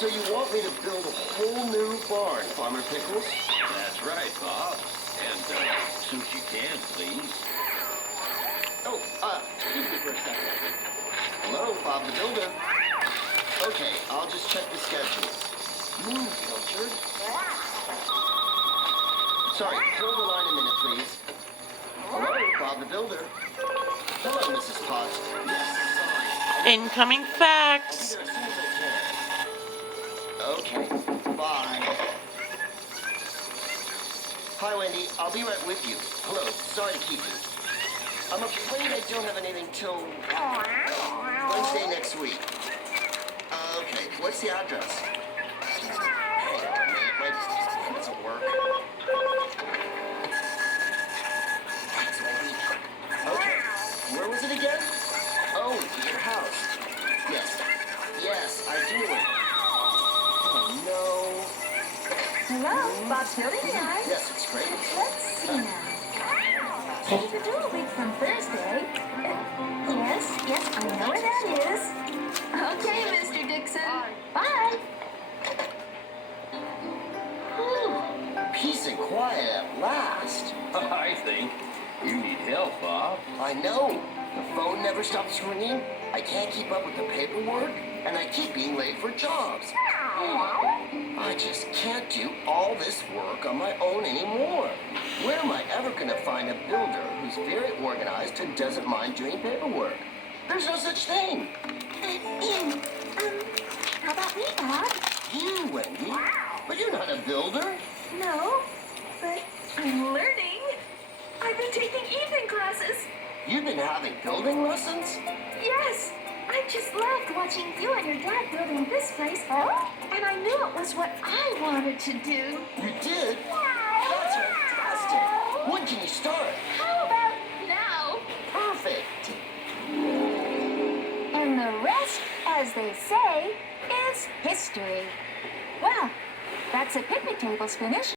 So you want me to build a whole new barn, Farmer Pickles? That's right, Bob. And soon as you can, please. Oh, excuse me for a second. Hello, Bob the Builder. Okay, I'll just check the schedule. Move, Pilchard. Sorry, hold the line a minute, please. Hello, Bob the Builder. Hello, Mrs. Potts. Yes, sorry. Incoming fax. I'll be there as soon as I can. Okay, bye. Hi, Wendy. I'll be right with you. Hello, sorry to keep you. I'm afraid I don't have anything till Wednesday next week. Okay, what's the address? Hang on a minute, my phone doesn't work. Thanks, Wendy. Okay, where was it again? Oh, your house. Yes, I do. Oh, no. Hello, Bob's building yard. Yes, it's great. Let's see now. Take a week from Thursday. Yes, I know where that is. Okay, Mr. Dixon. Bye. Whew, peace and quiet at last. I think you need help, Bob. I know. The phone never stops ringing. I can't keep up with the paperwork, and I keep being late for jobs. I just can't do all this work on my own anymore. Where am I ever going to find a builder who's very organized and doesn't mind doing paperwork? There's no such thing. How about me, Bob? You, Wendy? But you're not a builder. No, but I'm learning. I've been taking evening classes. You've been having building lessons? Yes, I just loved watching you and your dad building this place. And I knew it was what I wanted to do. You did? That's fantastic. When can you start? How about now? Perfect. And the rest, as they say, is history. Well, that's a picnic table's finished.